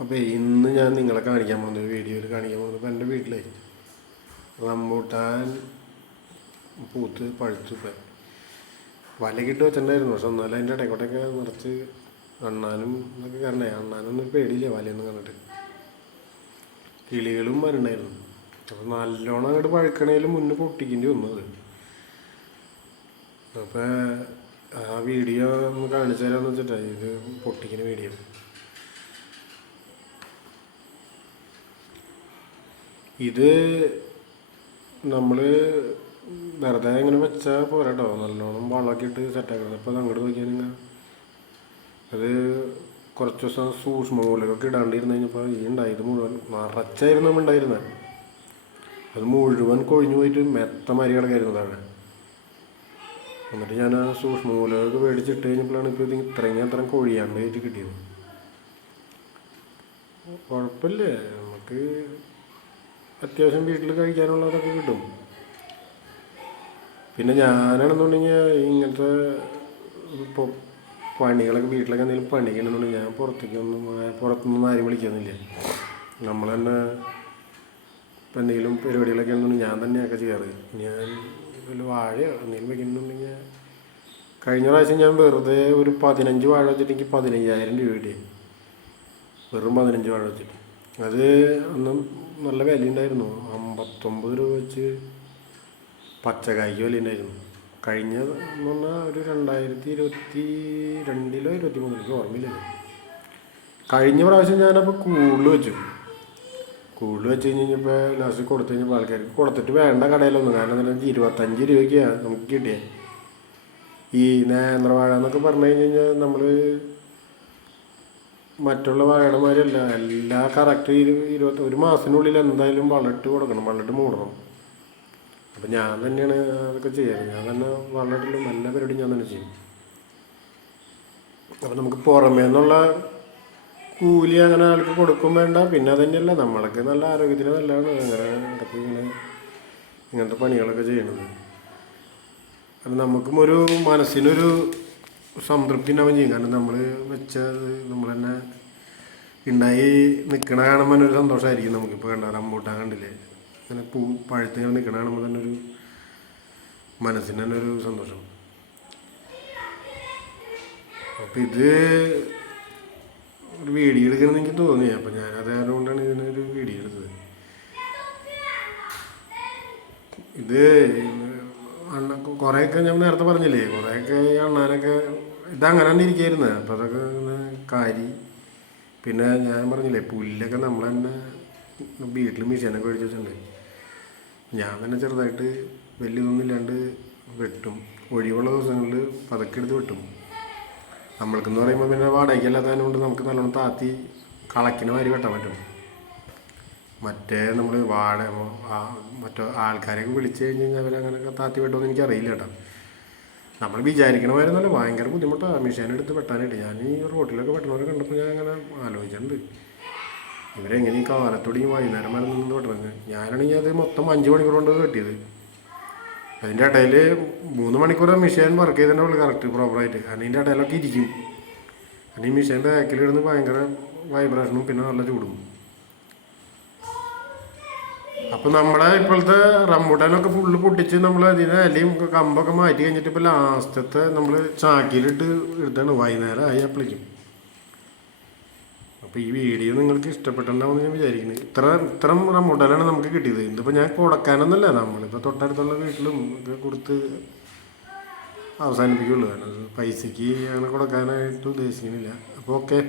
അപ്പോൾ ഇന്ന് ഞാൻ നിങ്ങളെ കാണിക്കാൻ പോകുന്നത് വീഡിയോയിൽ കാണിക്കാൻ പോകുന്നത് ഇപ്പോൾ എൻ്റെ വീട്ടിലേ റംബൂട്ടാൻ പൂത്ത് പഴുത്തു ഇപ്പം വലകിട്ട് വെച്ചിട്ടുണ്ടായിരുന്നു. പക്ഷെ എന്നാലും അതിൻ്റെ ഇടയ്ക്കോട്ടൊക്കെ നിറച്ച് അണ്ണാനും എന്നൊക്കെ കാരണേ അണ്ണാനൊന്നും പേടിയില്ല വലയൊന്നും കണ്ടിട്ട്. കിളികളും വരണ്ടായിരുന്നു. അപ്പോൾ നല്ലോണം അങ്ങോട്ട് പഴുക്കണേലും മുന്നേ പൊട്ടിക്കേണ്ടി വന്നത്. അപ്പോൾ ആ വീഡിയോ ഒന്ന് കാണിച്ചു തരാമെന്ന് വെച്ചിട്ടാണ് ഇത് പൊട്ടിക്കുന്ന വീഡിയോ. ഇത് നമ്മൾ വെറുതെ ഇങ്ങനെ വെച്ചാൽ പോരാട്ടോ, നല്ലോണം വളമൊക്കെ ഇട്ട് സെറ്റാക്കുന്നത്. അപ്പോൾ അങ്ങോട്ട് നോക്കിയാൽ നിങ്ങൾ അത് കുറച്ച് ദിവസം സൂക്ഷ്മമൂലകൊക്കെ ഇടാണ്ടിരുന്ന് കഴിഞ്ഞപ്പോൾ ഈ ഉണ്ടായത് മുഴുവൻ നിറച്ചായിരുന്നു ഉണ്ടായിരുന്നത്. അത് മുഴുവൻ കൊഴിഞ്ഞു പോയിട്ട് മെത്ത മരി കിടക്കായിരുന്നതാണ്. എന്നിട്ട് ഞാൻ ആ സൂക്ഷ്മമൂലകൊക്കെ മേടിച്ചിട്ട് കഴിഞ്ഞപ്പോഴാണ് ഇപ്പോൾ ഇത് ഇത്രയും കൊഴിയാണ്ടായിട്ട് കിട്ടിയത്. കുഴപ്പമില്ലേ, നമുക്ക് അത്യാവശ്യം വീട്ടിൽ കഴിക്കാനുള്ളതൊക്കെ കിട്ടും. പിന്നെ ഞാനാണെന്നുണ്ടെങ്കിൽ ഇങ്ങനത്തെ ഇപ്പോൾ പണികളൊക്കെ വീട്ടിലൊക്കെ എന്തെങ്കിലും പണിക്കണമെന്നുണ്ടെങ്കിൽ ഞാൻ പുറത്തുനിന്നും ആരും വിളിക്കുന്നില്ല. നമ്മൾ തന്നെ ഇപ്പം എന്തെങ്കിലും പരിപാടികളൊക്കെ ആണെന്നുണ്ടെങ്കിൽ ഞാൻ തന്നെയൊക്കെ ചെയ്യാറ്. ഞാൻ വല്ല വാഴയോ എന്തെങ്കിലും വെക്കുന്നുണ്ടെങ്കിൽ കഴിഞ്ഞ പ്രാവശ്യം ഞാൻ വെറുതെ ഒരു 15 വാഴ വെച്ചിട്ട് എനിക്ക് 15,000 രൂപ കിട്ടി. വെറും 15 വാഴ വെച്ചിട്ട്. അത് അന്നും നല്ല വില ഉണ്ടായിരുന്നു. 59 രൂപ വെച്ച് പച്ചക്കായ്ക്ക് വില ഉണ്ടായിരുന്നു. കഴിഞ്ഞ എന്ന് പറഞ്ഞാൽ ഒരു 2022 23 എനിക്ക് ഓർമ്മയില്ല. കഴിഞ്ഞ പ്രാവശ്യം ഞാനപ്പോൾ കൂടുതൽ വെച്ച് കഴിഞ്ഞപ്പോൾ ലാസ്റ്റ് കൊടുത്തു കഴിഞ്ഞപ്പോൾ ആൾക്കാർക്ക് കൊടുത്തിട്ട് വേണ്ട കടയിലൊന്നും. കാരണം എന്താ വെച്ചാൽ 25 രൂപയ്ക്കാണ് നമുക്ക് കിട്ടിയത്. ഈ നേന്ത്രവാഴ എന്നൊക്കെ പറഞ്ഞു കഴിഞ്ഞാൽ നമ്മൾ മറ്റുള്ള വാഴമാരല്ല, എല്ലാ കറക്റ്റ് 21 മാസത്തിനുള്ളിൽ എന്തായാലും വളമിട്ട് കൊടുക്കണം, വളമിട്ട് മൂടണം. അപ്പം ഞാൻ തന്നെയാണ് അതൊക്കെ ചെയ്യാറ്. ഞാൻ തന്നെ വളമിടലും എല്ലാ പരിപാടിയും ഞാൻ തന്നെ ചെയ്യും. അപ്പം നമുക്ക് പുറമേ നിന്നുള്ള കൂലി അങ്ങനെ ആൾക്ക് കൊടുക്കും വേണ്ട. പിന്നെ അതുതന്നെയല്ല, നമ്മളൊക്കെ നല്ല ആരോഗ്യത്തിന് നല്ലതാണ് അങ്ങനെ ഇടയ്ക്ക് ഇങ്ങനത്തെ പണികളൊക്കെ ചെയ്യണത്. കാരണം നമുക്കും ഒരു മനസ്സിനൊരു സംതൃപ്തി ഉണ്ടാവുകയും ചെയ്യും. കാരണം നമ്മൾ വെച്ചത് നമ്മൾ തന്നെ ഉണ്ടായി നിൽക്കണ കാണുമ്പോൾ തന്നെ ഒരു സന്തോഷമായിരിക്കും. നമുക്കിപ്പോൾ കണ്ട റംബൂട്ടാൻ കണ്ടില്ലേ, അങ്ങനെ പഴുത്ത് ഇങ്ങനെ നിൽക്കണ കാണുമ്പോൾ തന്നെ ഒരു മനസ്സിന് തന്നെ ഒരു സന്തോഷം. അപ്പം ഇത് ഒരു വീഡിയോ എടുക്കണമെന്ന് എനിക്ക് തോന്നി. അപ്പം ഞാനത് അതുകൊണ്ടാണ് ഇതിനൊരു വീഡിയോ എടുത്തത്. ഇത് കുറേയൊക്കെ ഞാൻ നേരത്തെ പറഞ്ഞില്ലേ, കുറേയൊക്കെ ഈ അണ്ണാനൊക്കെ ഇതങ്ങനെ തന്നെ ഇരിക്കുകയായിരുന്നു. അപ്പോൾ അതൊക്കെ കാരി. പിന്നെ ഞാൻ പറഞ്ഞില്ലേ പുല്ലൊക്കെ നമ്മൾ തന്നെ വീട്ടിൽ മെഷീനൊക്കെ മേടിച്ച് വെച്ചിട്ടുണ്ട്. ഞാൻ തന്നെ ചെറുതായിട്ട് വലിയതൊന്നും ഇല്ലാണ്ട് വെട്ടും. ഒഴിവുള്ള ദിവസങ്ങളിൽ പതുക്കെ എടുത്ത് വെട്ടും. നമ്മൾക്കെന്ന് പറയുമ്പോൾ പിന്നെ വാടകയ്ക്കല്ലാത്തതിനെ കൊണ്ട് നമുക്ക് നല്ലോണം താത്തി കളക്കിന് മാതിരി വെട്ടാൻ പറ്റും. മറ്റേ നമ്മൾ മറ്റേ ആൾക്കാരെയൊക്കെ വിളിച്ചു കഴിഞ്ഞ് കഴിഞ്ഞാൽ അവരങ്ങനെയൊക്കെ താത്തി വെട്ടുമെന്ന് എനിക്കറിയില്ല കേട്ടോ. നമ്മൾ വിചാരിക്കണമായിരുന്നല്ലോ, ഭയങ്കര ബുദ്ധിമുട്ടാണ് മെഷീൻ എടുത്ത് വെട്ടാനായിട്ട്. ഞാൻ ഈ റോട്ടിലൊക്കെ വെട്ടണവരെ കണ്ടപ്പോൾ ഞാൻ അങ്ങനെ ആലോചിച്ചിട്ടുണ്ട്, ഇവരെങ്ങനെ ഈ കാലത്തോടെ വൈകുന്നേരം വരെ നിന്ന് വെട്ടണത്. ഞാനാണെങ്കിൽ അത് മൊത്തം 5 മണിക്കൂർ കൊണ്ട് വെട്ടിയത്. അതിൻ്റെ ഇടയിൽ 3 മണിക്കൂർ മെഷീൻ വർക്ക് ചെയ്തതിൻ്റെ ഉള്ളു കറക്റ്റ് പ്രോപ്പറായിട്ട്. കാരണം ഇതിൻ്റെ ഇടയിലൊക്കെ ഇരിക്കും. കാരണം ഈ മെഷീൻ ബാക്കിലിടുന്ന് ഭയങ്കര വൈബ്രേഷനും പിന്നെ നല്ല ചൂടും. അപ്പം നമ്മളെ ഇപ്പോഴത്തെ റംബൂട്ടാനൊക്കെ ഫുള്ള് പൊട്ടിച്ച് നമ്മൾ അതിന് ഇലയും കമ്പൊക്കെ മാറ്റി കഴിഞ്ഞിട്ട് ഇപ്പോൾ ലാസ്റ്റത്തെ നമ്മൾ ചാക്കിയിലിട്ട് എടുത്താണ്. വൈകുന്നേരം ആയി അപ്പോഴേക്കും. അപ്പോൾ ഈ വീഡിയോ നിങ്ങൾക്ക് ഇഷ്ടപ്പെട്ടിട്ടുണ്ടാവുമെന്ന് ഞാൻ വിചാരിക്കുന്നത്. ഇത്ര റംബൂട്ടാനാണ് നമുക്ക് കിട്ടിയത്. ഇതിപ്പോൾ ഞാൻ കൊടുക്കാനൊന്നുമല്ല, നമ്മളിപ്പോൾ തൊട്ടടുത്തുള്ള വീട്ടിലും ഒക്കെ കൊടുത്ത് അവസാനിപ്പിക്കുള്ളൂ. കാരണം പൈസയ്ക്ക് അങ്ങനെ കൊടുക്കാനായിട്ട് ഉദ്ദേശിക്കുന്നില്ല. അപ്പോൾ ഓക്കെ.